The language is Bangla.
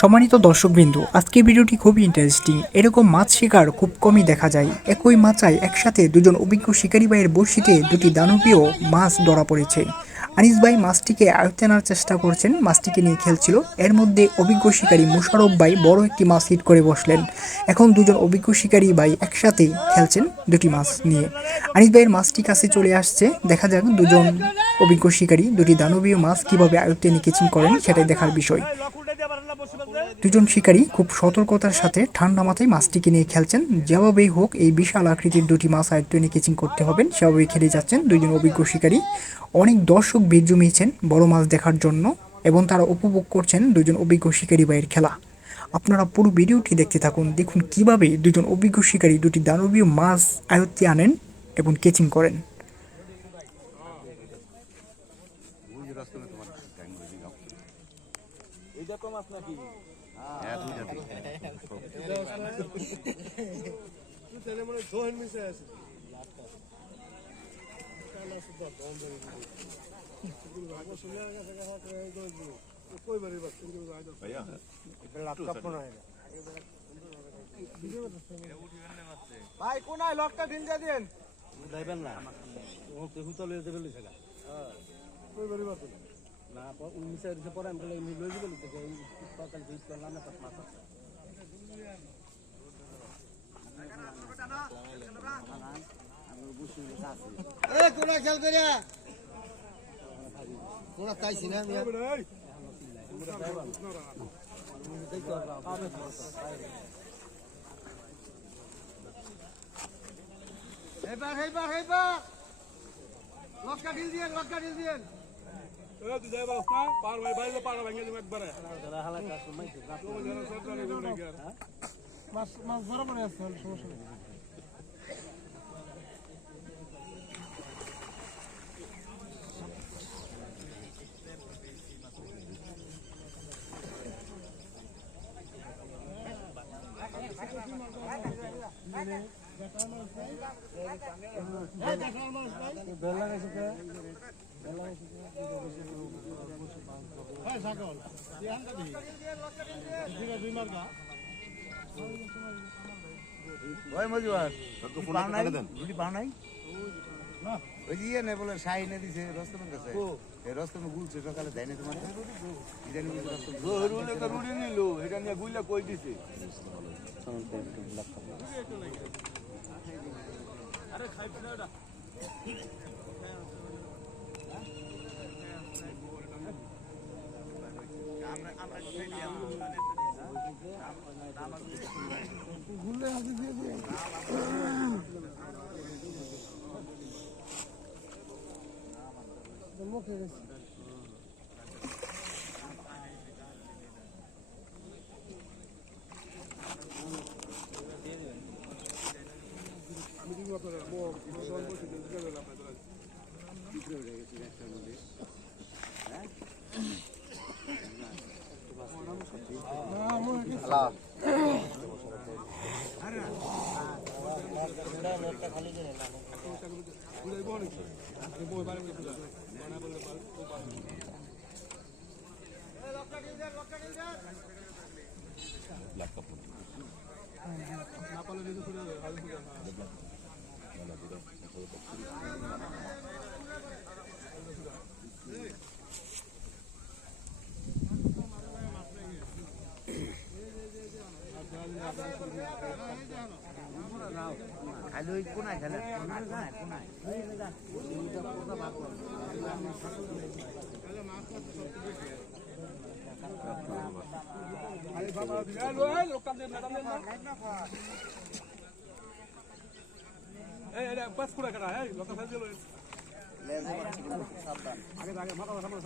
সম্মানিত দর্শকবৃন্দু, আজকের ভিডিওটি খুবই ইন্টারেস্টিং। এরকম মাছ শিকার খুব কমই দেখা যায়। একই মাচায় একসাথে দুজন অভিজ্ঞ শিকারী ভাইয়ের বড়শিতে দুটি দানবীয় মাছ ধরা পড়েছে। আনিস ভাই মাছটিকে আয়ত্তে আনার চেষ্টা করছেন, মাছটিকে নিয়ে খেলছিল। এর মধ্যে অভিজ্ঞ শিকারী মুশারফ ভাই বড় একটি মাছ হিট করে বসলেন। এখন দুজন অভিজ্ঞ শিকারী ভাই একসাথে খেলছেন দুটি মাছ নিয়ে। আনিস ভাইয়ের মাছটি কাছে চলে আসছে। দেখা যাক দুজন অভিজ্ঞ শিকারী দুটি দানবীয় মাছ কিভাবে আয়ত্তে নিয়ে ক্যাচিং করেন, সেটাই দেখার বিষয়। দুজন শিকারী খুব সতর্কতার সাথে ঠান্ডা মাথায় মাছটিকে নিয়ে খেলছেন। যেভাবেই হোক এই বিশাল আকৃতির দুটি মাছ আয়ত্তে নিয়ে ক্যাচিং করতে হবেন, সেভাবেই খেলে যাচ্ছেন দুজন অভিজ্ঞ শিকারী। অনেক দর্শক ভিড় জমিয়েছেন বড় মাছ দেখার জন্য এবং তারা উপভোগ করছেন দুজন অভিজ্ঞ শিকারী ভাইয়ের খেলা। আপনারা পুরো ভিডিওটি দেখতে থাকুন, দেখুন কিভাবে দুজন অভিজ্ঞ শিকারী দুটি দানবীয় মাছ আয়ত্তে আনেন এবং ক্যাচিং করেন। ভাই কোনায় লকটা ভিঞ্জা দেন যাইবেন না ও তেহু তো লয়ে যাবে লইছে কই বাড়ি বাত না ওই মিশে দিতে পরে আমি লই যাবে লইছে এই সকাল দুই করলাম না পাঁচ মাস এ কোনা খেল করে কোনা তাইছি না আমি হেবার লক্কা ঢিল দিয়েন তুই যাই বাস না পার ভাই বাইরে পার ভাঙে দিবে একবারে মাছ ধরা পড়ে আছে সমস্যা নেই বলে সাই এনে দিছে রস্তমের কাছে রস্তমে গুলছে সকালে যাই না তোমার রুড়ি নিল এটা নিয়ে গুইলা কই দিছে আরে খাইছ না এটা গুলে হাতে দিয়ে দিয়ে মুখে গেছে খালি ওই কোনায় খেলে কোনায় পাঁচ ফুটা কাটা হ্যাঁ লোক আগে আগে মাথা সামনে